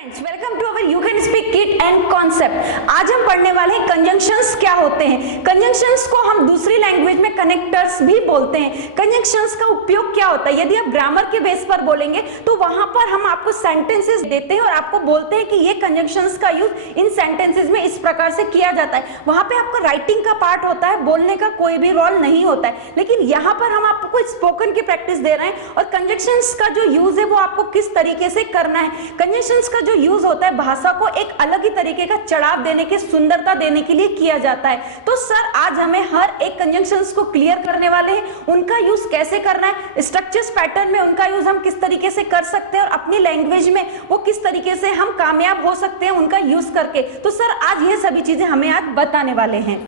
Friends, welcome to our you can speak kit and concept. आज हम पढ़ने वाले हैं कंजंक्शंस क्या होते हैं। कंजंक्शंस को हम दूसरी लैंग्वेज में कनेक्टर्स भी बोलते हैं। कंजंक्शंस का उपयोग क्या होता है? यदि आप ग्रामर के बेस पर बोलेंगे तो वहां पर हम आपको सेंटेंसेस देते हैं और आपको बोलते हैं कि ये कंजंक्शंस का यूज इन सेंटेंसेस में इस प्रकार से किया जाता है। वहां पे आपका राइटिंग का पार्ट होता है, बोलने का कोई भी रोल नहीं होता है। लेकिन यहाँ पर हम आपको स्पोकन की प्रैक्टिस दे रहे हैं और कंजंक्शंस का जो यूज है वो आपको किस तरीके से करना है। कंजंक्शंस का जो यूज होता है भाषा को एक अलग ही तरीके का चढ़ाव देने की, सुंदरता देने के लिए किया जाता है। तो सर आज हमें हर एक कंजंक्शंस को क्लियर करने वाले हैं, उनका यूज कैसे करना है, स्ट्रक्चर्स पैटर्न में उनका यूज हम किस तरीके से कर सकते हैं और अपनी लैंग्वेज में वो किस तरीके से हम कामयाब हो सकते हैं उनका यूज करके। तो सर आज ये सभी चीजें हमें आज बताने वाले हैं।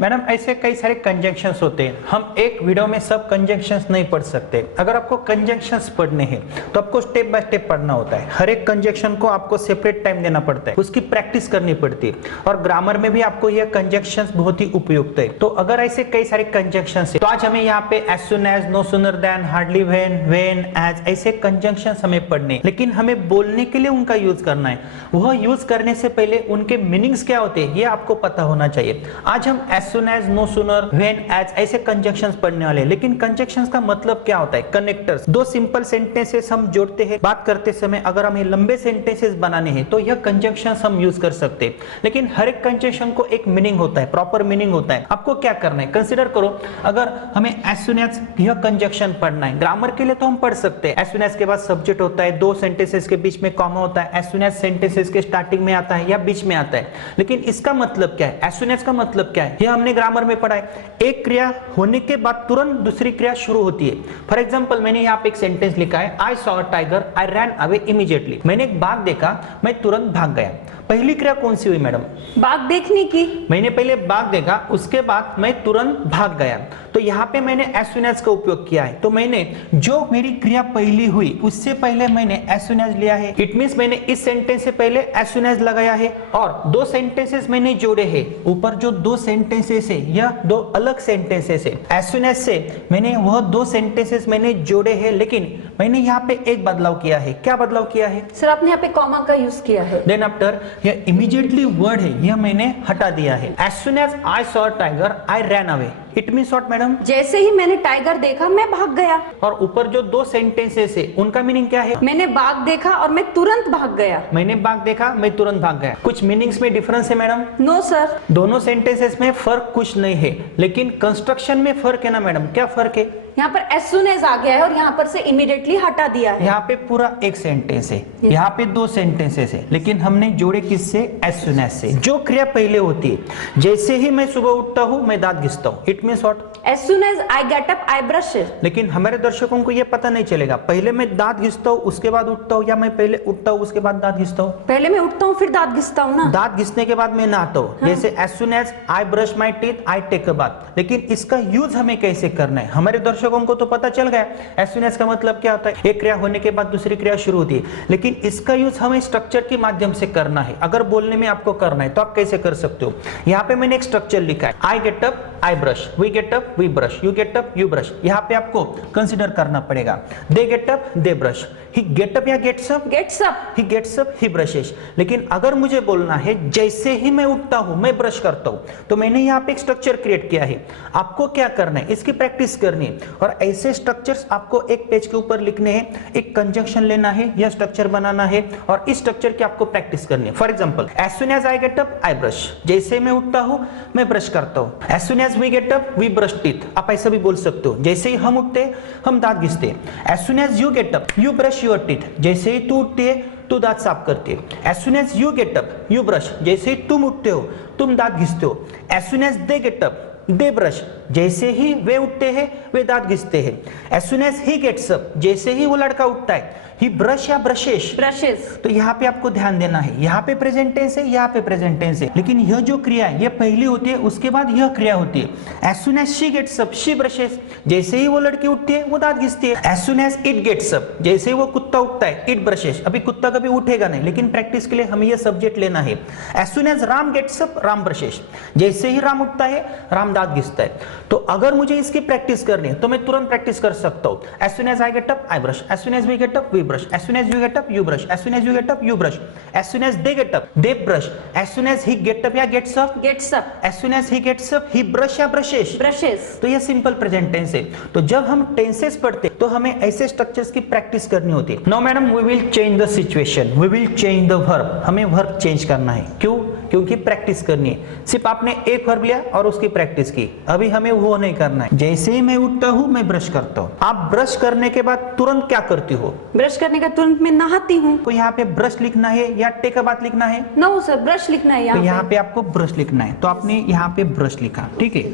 मैडम ऐसे कई सारे कंजंक्शंस होते हैं, हम एक वीडियो में सब कंजंक्शंस नहीं पढ़ सकते। अगर आपको कंजंक्शंस पढ़ने हैं तो आपको स्टेप बाय स्टेप पढ़ना होता है। हर एक कंजंक्शन को आपको सेपरेट टाइम देना पड़ता है, उसकी प्रैक्टिस करनी पड़ती है और ग्रामर में भी आपको यह कंजंक्शंस बहुत ही उपयुक्त है। तो अगर ऐसे कई सारे कंजंक्शंस है तो आज हमें यहाँ पे as soon as, no sooner than, hardly when, as, ऐसे कंजंक्शंस हमें पढ़ने, लेकिन हमें बोलने के लिए उनका यूज करना है। वह यूज करने से पहले उनके मीनिंग्स क्या होते हैं ये आपको पता होना चाहिए। आज हम as soon as, no sooner, when, as ऐसे कंजंक्शंस पढ़ने वाले हैं। लेकिन कंजंक्शंस का मतलब क्या होता है? कनेक्टर्स। दो सिंपल सेंटेंसेस हम जोड़ते हैं बात करते समय, अगर हमें लंबे सेंटेंसेस बनाने हैं तो यह कंजंक्शंस हम यूज कर सकते हैं। लेकिन हर एक कंजंक्शन को एक मीनिंग होता है, प्रॉपर मीनिंग होता है। आपको क्या करना है, कंसीडर करो, अगर हमें एज सुन एज यह कंजंक्शन पढ़ना है, ग्रामर के लिए तो हम पढ़ सकते हैं। एज सुन एज के बाद सब्जेक्ट होता है, दो सेंटेंसेस के बीच में कॉमा होता है, एज सुन एज सेंटेंसेस के स्टार्टिंग में आता है या बीच में आता है। लेकिन इसका मतलब क्या है, एज सुन एज का मतलब क्या है, यह हमने ग्रामर में पढ़ा है। एक क्रिया होने के बाद तुरंत दूसरी क्रिया शुरू होती है। फॉर एग्जांपल मैंने यहाँ पे एक सेंटेंस लिखा है, आई saw a tiger, I ran away immediately. मैंने एक बाघ देखा, मैं तुरंत भाग गया। पहली क्रिया कौन सी हुई मैडम? बाघ देखने की। मैंने पहले बाघ देखा, उसके बाद मैं तुरंत भाग गया। तो यहाँ पे मैंने एज सुन एज का उपयोग किया है। तो मैंने जो मेरी क्रिया पहली हुई उससे पहले मैंने एज सुन एज लिया है। इट मींस मैंने इस सेंटेंस से पहले एज सुन एज लगाया है और दो सेंटेंसेस मैंने जोड़े हैं। ऊपर जो दो सेंटेंसेस है यह दो अलग सेंटेंसेस है। एज सुन एज से मैंने वह दो सेंटेंसेस मैंने जोड़े हैं, लेकिन मैंने यहाँ पे एक बदलाव किया है। क्या बदलाव किया है सर? आपने यहाँ पे कॉमा का यूज किया है। देन आफ्टर यह इमीडिएटली वर्ड है, यह मैंने हटा दिया है। As soon as I saw tiger, I ran away. It means what madam? जैसे ही मैंने टाइगर देखा मैं भाग गया। और ऊपर जो दो सेंटेंसेस है उनका मीनिंग क्या है? मैंने बाघ देखा और मैं तुरंत भाग गया। मैंने बाघ देखा, मैं तुरंत भाग गया। कुछ मीनिंग्स में डिफरेंस है मैडम? No sir. दोनों सेंटेंसेस में फर्क कुछ नहीं है, लेकिन कंस्ट्रक्शन में फर्क है ना मैडम। क्या फर्क है? यहाँ पर एज सुन एज आ गया है और यहाँ पर से इमीडिएटली हटा दिया है। यहाँ पे पूरा एक सेंटेंस है, यहाँ पे दो सेंटेंसेस है, लेकिन हमने जोड़े किससे? एज सुन एज से। जो क्रिया पहले होती है, जैसे ही मैं सुबह उठता हूँ मैं दांत घिसता हूँ। It means what? As soon as I get up I brush. लेकिन हमारे दर्शकों को ये पता नहीं चलेगा, पहले मैं दांत घिसता हूँ उसके बाद उठता हूँ, या मैं पहले उठता हूँ उसके बाद दांत घिसता हूँ? पहले मैं उठता हूँ फिर दांत घिसता हूँ ना। दांत घिसने के बाद मैं नहाता हूँ। जैसे as soon as I brush my teeth, I take a bath. लेकिन इसका यूज हमें कैसे करना है? हमारे दर्शकों को तो पता चल गया एज सुन एज का मतलब क्या होता है, एक क्रिया होने के बाद दूसरी क्रिया शुरू होती है। लेकिन इसका यूज हमें स्ट्रक्चर के माध्यम से करना है। अगर बोलने में आपको करना है तो आप कैसे कर सकते हो? यहाँ पे मैंने एक स्ट्रक्चर लिखा है, I get up I brush, we get up we brush, you get up you brush. यहाँ पे आपको कंसिडर करना पड़ेगा। They get up they brush, he get up या gets up, gets up, he gets up he brushes. लेकिन अगर मुझे बोलना है जैसे ही मैं उठता हूं मैं ब्रश करता हूं, तो मैंने यहाँ पे एक स्ट्रक्चर क्रिएट किया है। आपको क्या करना है, इसकी प्रैक्टिस करनी है और ऐसे स्ट्रक्चर्स आपको एक पेज के ऊपर लिखने हैं, एक कंजंक्शन लेना है या स्ट्रक्चर बनाना है और इस स्ट्रक्चर की आपको प्रैक्टिस करनी है। For example, as soon as I get up I brush, जैसे मैं उठता हूं मैं ब्रश करता हूं। As soon as we get up we brush teeth, आप ऐसा भी बोल सकते हो, जैसे ही हम उठते हम दांत घिसते हैं। As soon as you get up you brush your teeth, जैसे ही तू उठती है तू दांत साफ करती है। As soon as you get up you brush, जैसे ही तुम उठते हो तुम दांत घिसते हो। As soon as they get up they brush, जैसे ही वे उठते हैं वे दांत घिसते हैं। As soon as he gets up, जैसे ही वो लड़का उठता है ही ब्रश या ब्रशेस, ब्रशेस। तो यहाँ पे आपको ध्यान देना है, यहाँ पे प्रेजेंट टेंस है, यहाँ पे प्रेजेंट टेंस है, लेकिन यह जो क्रिया है ये पहली होती है, उसके बाद यह क्रिया होती है। As soon as she gets up she brushes, जैसे ही वो लड़की उठती है वो दांत घिसती है। As soon as it gets up, जैसे ही वो कुत्ता कुत्ता उठता है, इट ब्रशेस। अभी कुत्ता कभी उठेगा नहीं, लेकिन प्रैक्टिस के लिए हमें यह सब्जेक्ट लेना है। As soon as Ram gets up, Ram brushes. जैसे ही राम उठता है, राम दांत घिसता है। तो अगर मुझे इसकी प्रैक्टिस करनी है तो मैं तुरंत प्रैक्टिस कर सकता हूं। As soon as I get up, I brush. As soon as we get up, we brush. As soon as you get up, you brush. As soon as you get up, you brush. As soon as they get up, they brush. As soon as he get up या gets up, gets up, as soon as he gets up, he brush या brushes. Brushes. तो यह simple present tense है। तो जब हम tenses पढ़ते तो हमें ऐसे स्ट्रक्चर्स की प्रैक्टिस करनी होती है। No madam, we will change the situation, we will change the verb. हमें वर्ब चेंज करना है। क्यों? क्योंकि प्रैक्टिस करनी है। सिर्फ आपने एक वर्ब लिया और उसकी प्रैक्टिस की, अभी हमें वो नहीं करना है। जैसे ही मैं उठता हूं, मैं ब्रश करता हूं। आप ब्रश करने के बाद तुरंत क्या करती हो? ब्रश करने का तुरंत मैं नहाती हूँ। तो यहाँ पे ब्रश लिखना है या टेक अ बात लिखना है? नो सर, ब्रश लिखना है तो यहाँ यहाँ पे आपको ब्रश लिखना है, तो आपने यहाँ पे ब्रश लिखा, ठीक है।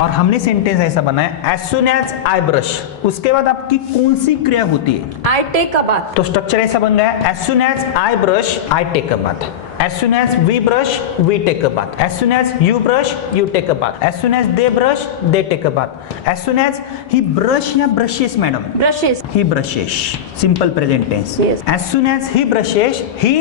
और हमने सेंटेंस ऐसा बनाया, as soon as I brush. उसके बाद आपकी कौन सी क्रिया होती है? I take a bath. तो स्ट्रक्चर ऐसा बन गया, as soon as I brush, I take a bath. As soon as we brush, we take a bath. As soon as you brush, you take a bath. As soon as they brush, they take a bath. As soon as he brush या brushes madam? Brushes. He brushes. Simple present tense. Yes. As soon as he brushes, he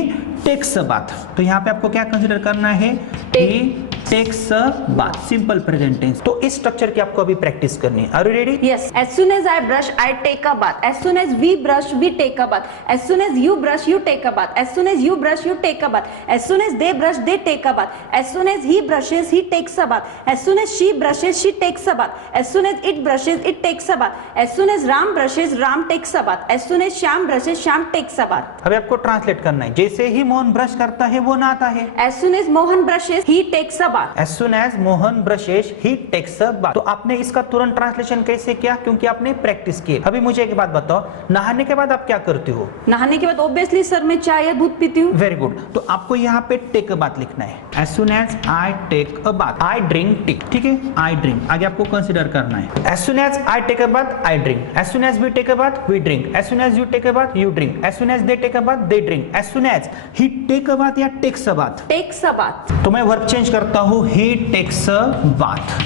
takes a bath. तो यहाँ पे आपको क्या consider करना है? Take. He takes a bath. Simple present tense. तो इस स्ट्रक्चर की आपको अभी प्रैक्टिस करनी है। Are you ready? Yes. As soon as I brush, I take a bath. As soon as we brush, we take a bath. As soon as you brush, you take a bath. As soon as you brush, you take a bath. As soon as they brush, they take a bath. As soon as he brushes, he takes a bath. As soon as she brushes, she takes a bath. As soon as it brushes, it takes a bath. As soon as Ram brushes, Ram takes a bath. As soon as Shyam brushes, Shyam takes a bath. अभी आपको translate करना है। जैसे ही Mohan brush करता है, वो नहाता है। As soon as Mohan brushes, he takes a bath. As soon as Mohan brushes, he takes a bath. तो आपने इसका तुरंत ट्रांसलेशन कैसे किया? क्योंकि आपने प्रैक्टिस की। अभी मुझे एक बात बताओ, नहाने के बाद आप क्या करती हो? नहाने के बाद ऑब्वियसली सर मैं चाय या दूध पीती हूँ। Very good. तो आपको यहाँ पे टेक अ बाथ लिखना है। As soon as I take a bath, I drink tea. ठीक है, I drink। आगे आपको कंसिडर करना है। As soon as I take a bath, I drink. As soon as we take a bath, we drink. As soon as you take a bath, you drink. As soon as they take a bath, they drink. As soon as he take a bath या takes a bath? Takes a bath. तो मैं verb change करता हूँ, he takes a bath।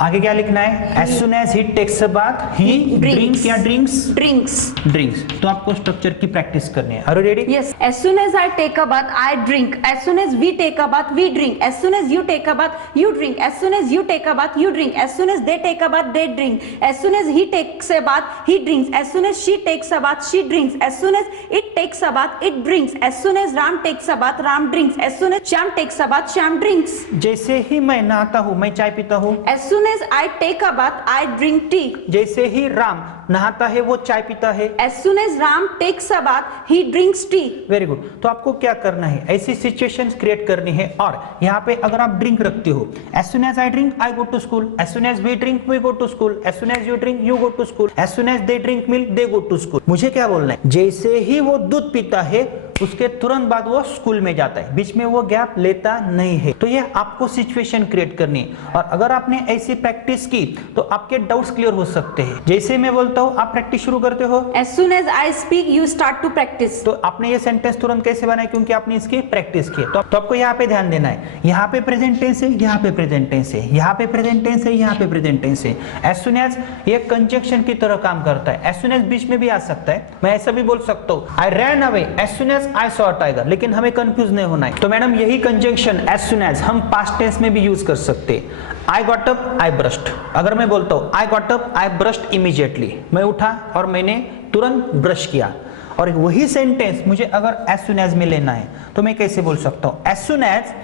आगे क्या लिखना है? As soon as he takes a bath, he drinks या drinks? Drinks. Drinks। तो आपको स्ट्रक्चर की प्रैक्टिस करनी है। Are you ready? Yes. As soon as I take a bath, I drink. As soon as we take a bath, we drink. As soon as you take a bath, you drink. As soon as you take a bath, you drink. As soon as they take a bath, they drink. As soon as he takes a bath, he drinks. As soon as she takes a bath, she drinks. As soon as it takes a bath, it drinks. As soon as Ram takes a bath, Ram drinks. As soon as Shyam takes a bath, Shyam drinks. जैसे ही मैं नहाता हूँ, मैं चाय पीता हूँ। As soon as I take a bath, I drink tea. जैसे ही राम नहाता है, वो चाय पीता है। As soon as Ram takes a bath, he drinks tea. Very good. तो आपको क्या करना है? ऐसी सिचुएशंस क्रिएट करनी है। और यहाँ पे अगर आप ड्रिंक रखते हो, as soon as I drink, I go to school. As soon as we drink, we go to school. As soon as you drink, you go to school. As soon as they drink milk, they go to school. मुझे क्या बोलना है? जैसे ही वो दूध पीता है, उसके तुरंत बाद वो स्कूल में जाता है, बीच में वो गैप लेता नहीं है। तो ये आपको सिचुएशन क्रिएट करनी है। और अगर आपने ऐसी प्रैक्टिस की तो आपके डाउट्स क्लियर हो सकते हैं। जैसे मैं बोलता हूँ, आप प्रैक्टिस शुरू करते हो। As soon as I speak, you start to practice. तो आपने ये सेंटेंस तुरंत कैसे बनाया? क्योंकि आपने इसकी प्रैक्टिस की। तो आपको यहाँ पे ध्यान देना है। यहाँ पे प्रेजेंट टेंस है, यहाँ पे प्रेजेंट टेंस है, यहाँ पे प्रेजेंट टेंस है, यहाँ पे प्रेजेंट टेंस है। एज सुन एज ये कंजंक्शन की तरह काम करता है। एज सुन एज बीच में भी आ सकता है। मैं ऐसा भी बोल सकता हूँ, I ran away as soon as I saw a tiger. लेकिन हमें कंफ्यूज नहीं होना है। तो मैडम यही कंजंक्शन एज सुन एज हम पास्ट टेंस में भी यूज कर सकते हैं। I got up, I brushed. अगर मैं बोलता हूँ I got up, I brushed immediately, मैं उठा और मैंने तुरंत ब्रश किया। और वही सेंटेंस मुझे अगर एज सुन एज में लेना है तो मैं कैसे बोल सकता हूँ? As soon as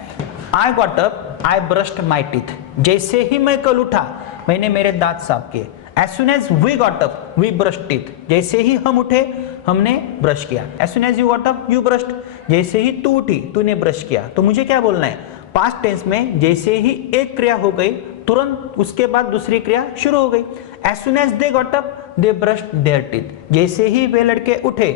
I got up, I brushed my teeth. जैसे ही मैं कल उठा, मैंने मेरे दांत साफ किए। As soon as we got up, we brushed teeth. जैसे ही हम उठे, हमने ब्रश किया। As soon as you got up, you brushed. जैसे ही तू उठी, तूने ब्रश किया। तो मुझे क्या बोलना है? पास्ट टेंस में जैसे ही एक क्रिया हो गई, तुरंत उसके बाद दूसरी क्रिया शुरू हो गई। As soon as they got up, they brushed their teeth. जैसे ही वे लड़के उठे,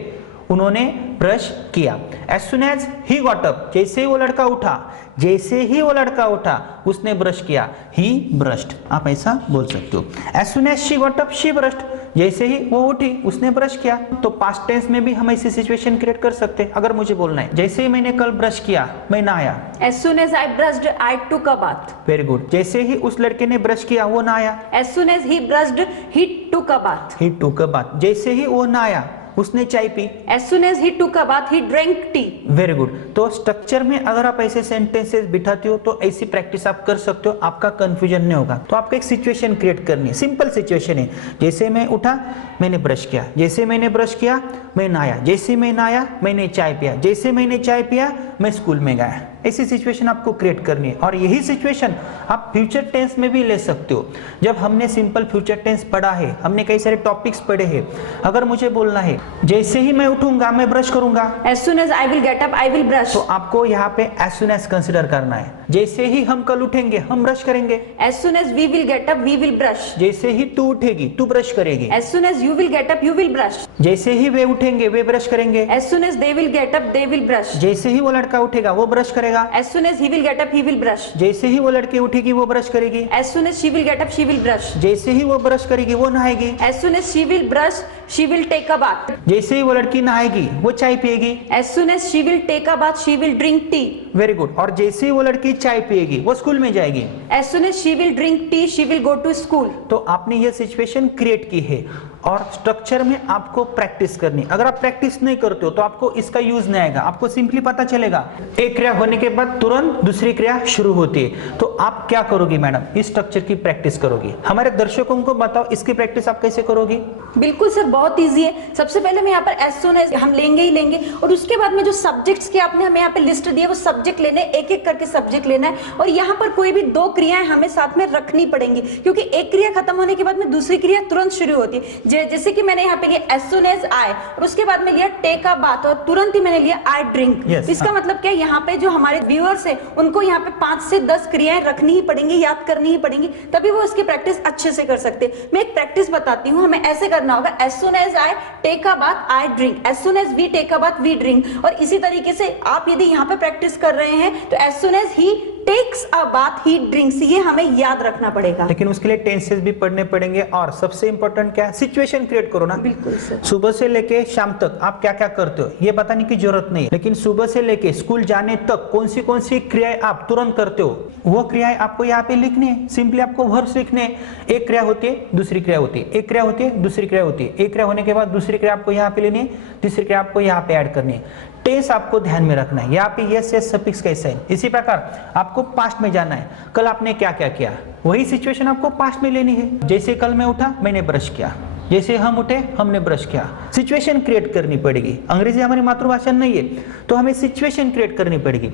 उन्होंने ब्रश किया। As soon as he got up, जैसे ही वो लड़का उठा, जैसे ही वो लड़का उठा, उसने ब्रश किया। He brushed। आप ऐसा बोल सकते हो। As soon as she got up, she brushed। जैसे ही वो उठी उसने ब्रश किया। तो पास्ट टेंस में भी हम ऐसी सिचुएशन क्रिएट कर सकते हैं। अगर मुझे बोलना है जैसे ही मैंने कल ब्रश किया मैं नहाया। As soon as I brushed, I took a bath. Very good. जैसे ही उस लड़के ने ब्रश किया वो नहाया। As soon as he brushed, he took a bath. ही टूक अ बाथ। जैसे ही वो नहाया उसने चाय P. As soon as he took a bath, he drank tea. Very good. तो स्ट्रक्चर में अगर आप ऐसे सेंटेंसेस बिठाते हो तो ऐसी प्रैक्टिस आप कर सकते हो, आपका कंफ्यूजन नहीं होगा। तो आपको एक सिचुएशन क्रिएट करनी है, सिंपल सिचुएशन है। जैसे मैं उठा मैंने ब्रश किया, जैसे मैंने ब्रश किया मैं नहाया, जैसे मैं नहाया मैंने चाय पिया, जैसे मैंने चाय पिया मैं स्कूल में गया। ऐसी सिचुएशन आपको क्रिएट करनी है और यही सिचुएशन आप फ्यूचर टेंस में भी ले सकते हो। जब हमने सिंपल फ्यूचर टेंस पढ़ा है, हमने कई सारे टॉपिक्स पढ़े हैं। अगर मुझे बोलना है जैसे ही मैं उठूंगा मैं ब्रश करूंगा, As soon as I will get up, I will brush. तो आपको यहाँ पे as soon as कंसिडर करना है। जैसे ही हम कल उठेंगे हम ब्रश करेंगे। As soon as we will get up, we will brush. जैसे ही तू उठेगी तू ब्रश करेगी। As soon as you will get up, you will brush. जैसे ही वे उठेंगे वे ब्रश करेंगे। As soon as they will get up, they will brush. जैसे ही वो लड़का उठेगा वो ब्रश करेगा। As soon as he will get up, he will brush. जैसे ही वो लड़की उठेगी वो ब्रश करेगी। As soon as she will get up, she will brush. जैसे ही वो ब्रश करेगी वो नहाएगी। As soon as she will brush, she will take a bath. जैसे ही वो लड़की नहाएगी वो चाय पिएगी। As soon as she will take a bath, she will drink tea. Very good. और जैसे ही वो लड़की चाय पिएगी वो स्कूल में जाएगी। As soon as she will drink tea, she will go to school. तो आपने ये सिचुएशन क्रिएट की है और स्ट्रक्चर में आपको प्रैक्टिस करनी। अगर आप प्रैक्टिस नहीं करते हो तो आपको इसका यूज नहीं आएगा। आपको सिंपली पता चलेगा एक क्रिया होने के बाद तुरंत दूसरी क्रिया शुरू होती है। तो आप क्या करोगी मैडम, इस स्ट्रक्चर की प्रैक्टिस करोगी। हमारे दर्शकों को बताओ इसकी प्रैक्टिस आप कैसे करोगी। बिल्कुल सर, बहुत इजी है। सबसे पहले मैं यहाँ पर as soon as हम लेंगे ही लेंगे और उसके बाद में जो सब्जेक्ट्स के आपने हमें यहाँ पे लिस्ट दिया वो सब्जेक्ट लेने, एक एक करके सब्जेक्ट लेना है और यहाँ पर कोई भी दो क्रियाएं हमें साथ में रखनी पड़ेंगी क्योंकि एक क्रिया खत्म होने के बाद में दूसरी क्रिया तुरंत शुरू होती है। जैसे कि मैंने यहाँ पे लिया as soon as I और उसके बाद में लिया take a bath और तुरंत ही मैंने लिया I drink। Yes, इसका मतलब क्या, यहाँ पे जो हमारे व्यूअर्स हैं उनको यहाँ पे 5 से 10 क्रियाएं रखनी ही पड़ेंगी, याद करनी ही पड़ेंगी, तभी वो इसकी प्रैक्टिस अच्छे से कर सकते हैं। मैं एक प्रैक्टिस बताती हूँ, हमें ऐसे करना होगा as soon as I take a bath I drink, as soon as we take a bath we drink। और इसी तरीके से आप यदि यहाँ पे प्रैक्टिस कर रहे हैं तो as soon as he takes a bath he drinks, ये हमें याद रखना पड़ेगा। लेकिन उसके लिए टेंसेस भी पढ़ने पड़ेंगे और सबसे इंपॉर्टेंट क्या है, सिचुएशन क्रिएट करो ना। बिल्कुल सर। सुबह से लेके शाम तक आप क्या क्या करते हो ये बताने की जरूरत नहीं है, लेकिन सुबह से लेके स्कूल जाने तक कौन सी क्रियाएं आप तुरंत करते हो वो क्रियाएं आपको यहाँ पे लिखनी है। सिंपली आपको वर्ड्स लिखने हैं। एक क्रिया होती है दूसरी क्रिया होती है, एक क्रिया होती है दूसरी क्रिया होती है, एक क्रिया होने के बाद दूसरी क्रिया आपको यहाँ पे लेनी है, तीसरी क्रिया आपको यहाँ पे ऐड करनी है। टेंस आपको ध्यान में रखना है, यहाँ पे यस यस सफिक्स कैसा है। इसी प्रकार आपको पास्ट में जाना है, कल आपने क्या क्या किया वही सिचुएशन आपको पास्ट में लेनी है। जैसे कल मैं उठा मैंने ब्रश किया, जैसे हम उठे हमने ब्रश किया। सिचुएशन क्रिएट करनी पड़ेगी। अंग्रेजी हमारी मातृभाषा नहीं है तो हमें सिचुएशन क्रिएट करनी पड़ेगी।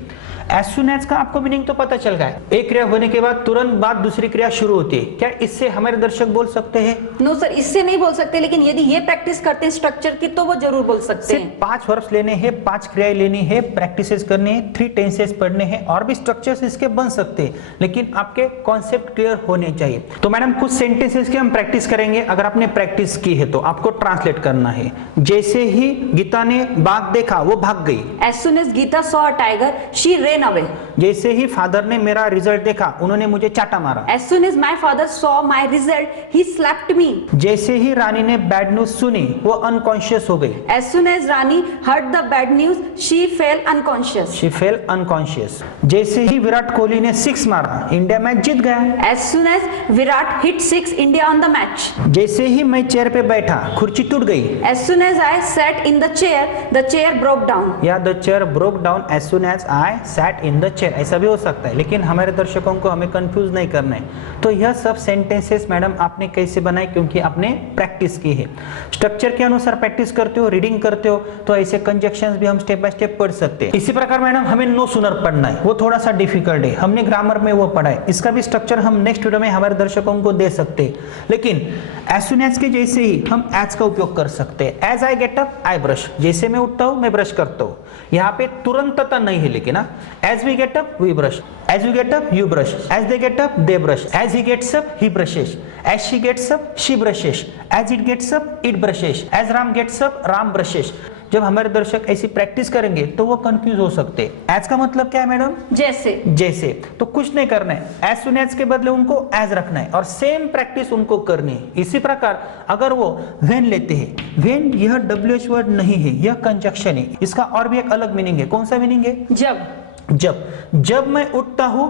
एज सुन एज का आपको मीनिंग तो पता चल गया है, एक क्रिया होने के बाद तुरंत बाद दूसरी क्रिया शुरू होती है। क्या इससे हमारे दर्शक बोल सकते हैं? नो सर, इससे नहीं बोल सकते, लेकिन यदि ये प्रैक्टिस करते हैं स्ट्रक्चर की तो वो जरूर बोल सकते हैं। 5 वर्ब्स लेने हैं, 5 क्रियाएं लेनी है, प्रैक्टिसेस करनी है, 3 टेंसेस पढ़ने हैं और भी स्ट्रक्चर्स इसके बन सकते हैं, लेकिन आपके कॉन्सेप्ट क्लियर होने चाहिए। तो मैडम कुछ सेंटेंसेस की हम प्रैक्टिस करेंगे। अगर आपने प्रैक्टिस की है तो आपको ट्रांसलेट करना है। जैसे ही गीता ने बाघ देखा वो भाग गई। As soon as Geeta saw a tiger, she ran away. जैसे ही फादर ने मेरा रिजल्ट देखा उन्होंने मुझे चाटा मारा। As soon as my father saw my result, he slapped me. जैसे ही रानी ने बैड न्यूज सुनी वो अनकॉन्शियस हो गई। As soon as Rani heard the bad news, she fell unconscious. She fell unconscious. जैसे ही विराट कोहली ने 6 मारा इंडिया मैच जीत गया। As soon as Virat hit 6, India on the match. जैसे ही मैं चेयर पे बैठा खुर्ची टूट गई। As soon as I sat in the chair broke down. या the chair broke down as soon as I sat in the chair, ऐसा भी हो सकता है, लेकिन हमारे दर्शकों को हमें कंफ्यूज नहीं करना है। तो यह सब सेंटेंसेस मैडम आपने कैसे बनाए, क्योंकि आपने प्रैक्टिस की है। स्ट्रक्चर के अनुसार प्रैक्टिस करते हो, रीडिंग करते हो तो ऐसे कंजक्शंस भी हम स्टेप बाय स्टेप पढ़ सकते हैं। इसी प्रकार मैडम हमें नो सुनर पढ़ना है, वो थोड़ा सा डिफिकल्ट है, हमने ग्रामर में वो पढ़ा है। इसका भी स्ट्रक्चर हम नेक्स्ट वीडियो में हमारे दर्शकों को दे सकते हैं, लेकिन एज सुन एज के जैसे ही हम एज का उपयोग कर सकते हैं। As I get up I brush, जैसे मैं उठता हूं मैं ब्रश करता हूं। यहाँ पे तुरंतता नहीं है, लेकिन as we get up we brush, as you get up you brush, as they get up they brush, as he gets up he brushes, as she gets up she brushes, as it gets up it brushes, as Ram gets up Ram brushes। जब हमारे दर्शक ऐसी practice करेंगे तो वो confuse हो सकते हैं। एज का मतलब क्या है मैडम? जैसे। जैसे। तो कुछ नहीं करना है, एज सुन एज के बदले उनको एज रखना है और सेम प्रैक्टिस उनको करनी है। इसी प्रकार अगर वो व्हेन लेते हैं, व्हेन यह WH वर्ड नहीं है, यह कंजक्शन है। इसका और भी एक अलग मीनिंग है। कौन सा मीनिंग है? जब मैं उठता हूं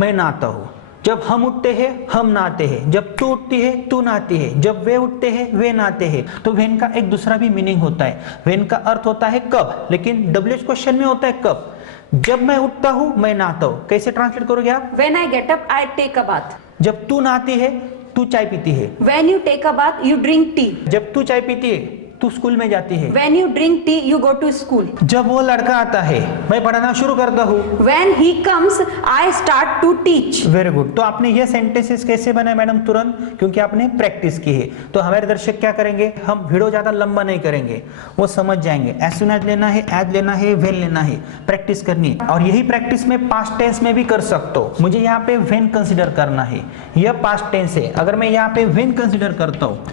मैं नहाता हूं, जब हम उठते हैं हम नहाते हैं, जब तू उठती है तू नहाती है, जब वे उठते हैं वे नहाते हैं। तो व्हेन का एक दूसरा भी मीनिंग होता है। व्हेन का अर्थ होता है कब, लेकिन WH क्वेश्चन में होता है कब। जब मैं उठता हूं मैं नहाता हूं, कैसे ट्रांसलेट करोगे आप? When I get up, I take a bath. जब तू नहाती है तू चाय पीती है। When you take a bath, you drink tea. जब तू चाय पीती है तू स्कूल में जाती है। When you drink tea, you go to school. जब वो लड़का आता है मैं पढ़ाना शुरू करता हूँ। When he comes, I start to teach. Very good. तो आपने ये सेंटेंसेस कैसे बनाए मैडम? तुरंत, क्योंकि आपने प्रैक्टिस की है। तो हमारे दर्शक क्या करेंगे, हम वीडियो ज्यादा लंबा नहीं करेंगे, वो समझ जाएंगे। एज सुन एज लेना है, एज लेना है, व्हेन लेना है, प्रैक्टिस करनी है। और यही प्रैक्टिस में पास्ट टेंस में भी कर सकते हो। मुझे यहाँ पे व्हेन कंसिडर करना है, यह पास्ट टेंस है। अगर मैं यहाँ पे व्हेन कंसिडर करता हूँ,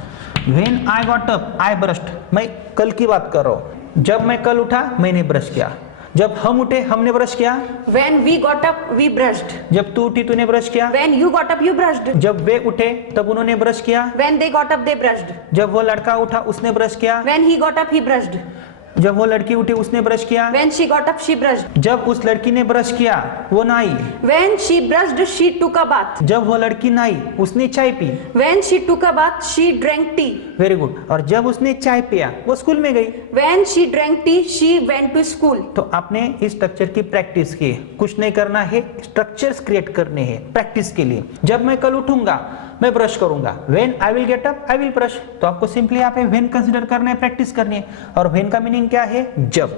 When I got up, I brushed, मैं कल की बात कर रहा हूँ। जब मैं कल उठा मैंने ब्रश किया। जब हम उठे हमने ब्रश किया। When we got up, we brushed. जब तू उठी तूने ब्रश किया। When you got up, you brushed. जब वे उठे तब उन्होंने ब्रश किया। When they got up, they brushed. जब वो लड़का उठा उसने ब्रश किया। When he got up, he brushed. जब वो लड़की उठी उसने ब्रश किया। When she got up, she brushed. जब उस लड़की ने ब्रश किया वो नहाई। When she brushed, she took a bath. जब वो लड़की नहाई उसने चाय P. When she took a bath, she drank tea. Very good. और जब उसने चाय पिया वो स्कूल में गई। When she drank tea, she went to school. तो आपने इस स्ट्रक्चर की प्रैक्टिस की। कुछ नहीं करना है, स्ट्रक्चर्स क्रिएट करने हैं प्रैक्टिस के लिए। जब मैं कल उठूंगा मैं ब्रश करूंगा। When I will get up, I will brush। तो आपको सिंपली यहाँ पे when कंसिडर करना है, प्रैक्टिस करनी है। और when का मीनिंग क्या है? जब।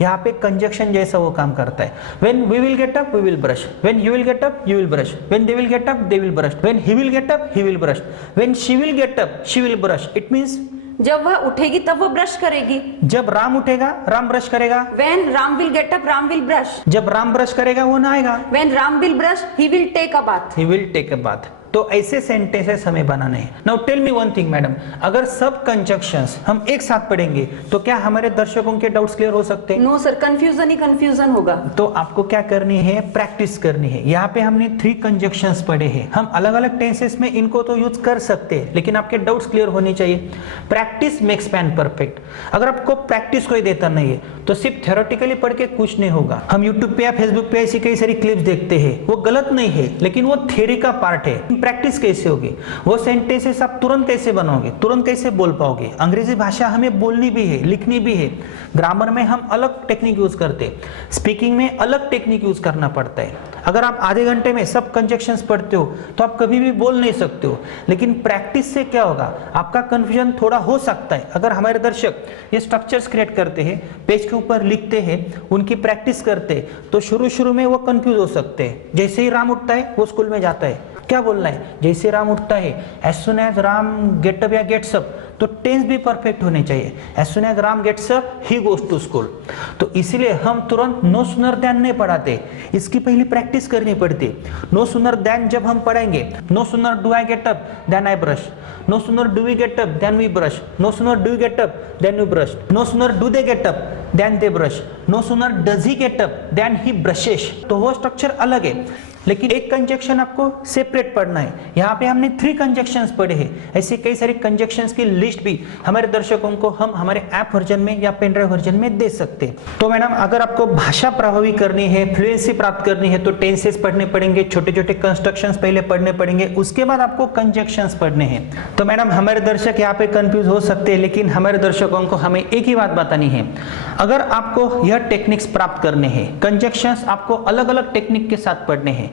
यहाँ पे कंजक्शन जैसा वो काम करता है। When we will get up, we will brush. When you will get up, you will brush. When they will get up, they will brush. When he will get up, he will brush. When she will get up, she will brush. It means जब वह उठेगी तब वो brush करेगी। जब राम उठेगा Ram brush करेगा। When Ram will get up, Ram will brush. जब राम ब्रश करेगा वो नहाएगा। When Ram will brush, he will take a bath. He will take a bath। तो ऐसे सेंटेंसेस हमें बनाने हैं। Now tell me one thing madam, अगर सब कंजक्शंस हम एक साथ पढ़ेंगे तो क्या हमारे दर्शकों के डाउट्स क्लियर हो सकते हैं? नो सर, कंफ्यूजन ही कंफ्यूजन होगा। तो आपको क्या करनी है? प्रैक्टिस करनी है। यहाँ पे हमने 3 कंजक्शंस पढ़े हैं। हम अलग अलग टेंसेस में इनको तो यूज कर सकते हैं, लेकिन आपके डाउट्स क्लियर होने चाहिए। Practice makes man perfect. अगर आपको प्रैक्टिस कोई देता नहीं है तो सिर्फ थ्योरेटिकली पढ़ के कुछ नहीं होगा। हम यूट्यूब पे या फेसबुक पे ऐसी कई सारी क्लिप्स देखते हैं, वो गलत नहीं है, लेकिन वो थ्योरी का पार्ट है। प्रैक्टिस कैसे होगी? वो सेंटेंसेस आप तुरंत कैसे बनाओगे, तुरंत कैसे बोल पाओगे? अंग्रेजी भाषा हमें बोलनी भी है, लिखनी भी है। ग्रामर में हम अलग टेक्निक यूज करते हैं, स्पीकिंग में अलग टेक्निक यूज करना पड़ता है। अगर आप आधे घंटे में सब कंजक्शंस पढ़ते हो तो आप कभी भी बोल नहीं सकते हो, लेकिन प्रैक्टिस से क्या होगा? आपका कंफ्यूजन थोड़ा हो सकता है। अगर हमारे दर्शक ये स्ट्रक्चर्स क्रिएट करते हैं, पेज के ऊपर लिखते हैं, उनकी प्रैक्टिस करते हैं, तो शुरू में वो कंफ्यूज हो सकते हैं। जैसे ही राम उठता है वो स्कूल में जाता है, क्या बोलना है? जैसे राम उठता है, as soon as Ram get up या गेट्स अप, तो टेंस भी परफेक्ट होने चाहिए। As soon as Ram gets up he goes to school. तो इसीलिए हम तुरंत नो सुनर देन नहीं पढ़ाते, इसकी पहली प्रैक्टिस करनी पड़ती। नो सुनर देन जब हम पढ़ेंगे, no sooner do I get up then I brush, no sooner do we get up then we brush, no sooner do get up then we brush, no sooner do they get up then they brush, no sooner does he get up then he brushes. तो वो structure अलग है, लेकिन एक conjunction आपको separate पढ़ना है। यहाँ पे हमने 3 कंजक्शंस पढ़े हैं। ऐसे कई सारे कंजक्शंस की लिस्ट भी हमारे दर्शकों को हम हमारे ऐप वर्जन में या पेन ड्राइव वर्जन में दे सकते हैं। तो मैडम अगर आपको भाषा प्रभावी करनी है, फ्लुएंसी प्राप्त करनी है, तो टेंसेस पढ़ने पड़ेंगे, छोटे छोटे कंस्ट्रक्शंस पहले पढ़ने पड़ेंगे, उसके बाद आपको कंजक्शंस पढ़ने हैं। तो मैडम हमारे दर्शक यहाँ पे कंफ्यूज हो सकते हैं, लेकिन हमारे दर्शकों को हमें एक ही बात बतानी है। अगर आपको यह टेक्निक्स प्राप्त करने हैं, कंजक्शंस आपको अलग अलग टेक्निक के साथ पढ़ने हैं।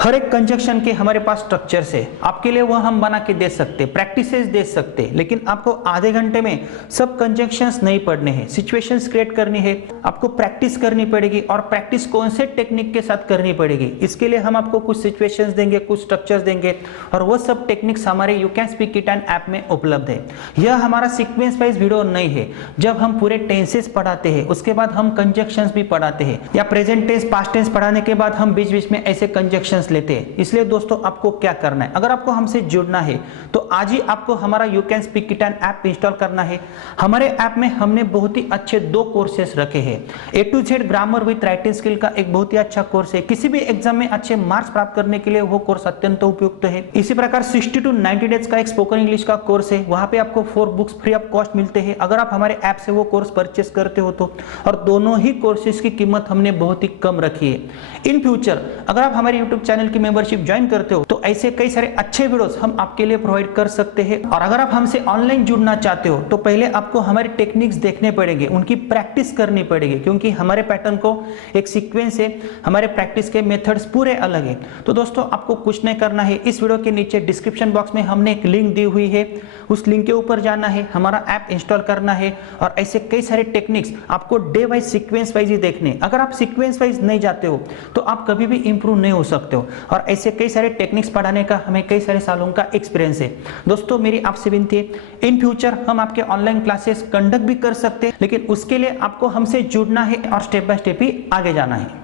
हर एक कंजक्शन के हमारे पास स्ट्रक्चर्स है, आपके लिए वह हम बना के दे सकते, प्रैक्टिसेस दे सकते, लेकिन आपको आधे घंटे में सब कंजक्शंस नहीं पढ़ने हैं। सिचुएशंस क्रिएट करनी है, आपको प्रैक्टिस करनी पड़ेगी, और प्रैक्टिस कौन से टेक्निक के साथ करनी पड़ेगी, इसके लिए हम आपको कुछ सिचुएशंस देंगे, कुछ स्ट्रक्चर्स देंगे, और वो सब टेक्निक्स हमारे you can speak it and app में उपलब्ध है। यह हमारा सीक्वेंस वाइज वीडियो नहीं है। जब हम पूरे टेंसेस पढ़ाते हैं उसके बाद हम कंजक्शंस भी पढ़ाते हैं, या प्रेजेंट टेंस पास्ट टेंस पढ़ाने के बाद हम बीच बीच में ऐसे कंजक्शंस लेते हैं। इसलिए दोस्तों आपको क्या करना है, अगर आपको हमसे जुड़ना है तो आज ही आपको हमारा you can speak it and app install करना है। हमारे ऐप में हमने बहुत ही अच्छे 2 कोर्सेस रखे हैं। A to Z grammar with writing skill का एक बहुत ही अच्छा कोर्स है, किसी भी एग्जाम में अच्छे मार्क्स प्राप्त करने के लिए वो कोर्स अत्यंत उपयुक्त है। इसी प्रकार 60 to 90 डेज का एक स्पोकन इंग्लिश का कोर्स है, वहां पे आपको 4 बुक्स फ्री ऑफ कॉस्ट मिलते हैं अगर आप हमारे ऐप से वो कोर्स परचेस करते हो तो। और दोनों ही कोर्सेज की कीमत हमने बहुत ही कम रखी है। इन फ्यूचर अगर आप हमारे यूट्यूब चैनल की मेंबरशिप ज्वाइन करते हो तो ऐसे कई सारे अच्छे वीडियोस हम आपके लिए प्रोवाइड कर सकते हैं। और अगर आप हमसे ऑनलाइन जुड़ना चाहते हो तो पहले आपको हमारे टेक्निक्स देखने पड़ेंगे, उनकी प्रैक्टिस करनी पड़ेगी, क्योंकि हमारे पैटर्न को एक सीक्वेंस है, हमारे प्रैक्टिस के मेथड्स पूरे अलग है। तो दोस्तों आपको कुछ नहीं करना है, इस वीडियो के नीचे डिस्क्रिप्शन बॉक्स में हमने एक लिंक दी हुई है, उस लिंक के ऊपर जाना है, हमारा ऐप इंस्टॉल करना है और ऐसे कई सारे टेक्निक्स आपको डे वाइज सीक्वेंस वाइज ही देखने। अगर आप सीक्वेंस वाइज नहीं जाते हो तो आप कभी भी इंप्रूव नहीं हो सकते हो। और ऐसे कई सारे टेक्निक्स पढ़ाने का हमें कई सारे सालों का एक्सपीरियंस है। दोस्तों मेरी आपसे विनती है, इन फ्यूचर हम आपके ऑनलाइन क्लासेस कंडक्ट भी कर सकते हैं, लेकिन उसके लिए आपको हमसे जुड़ना है और स्टेप बाय स्टेप ही आगे जाना है।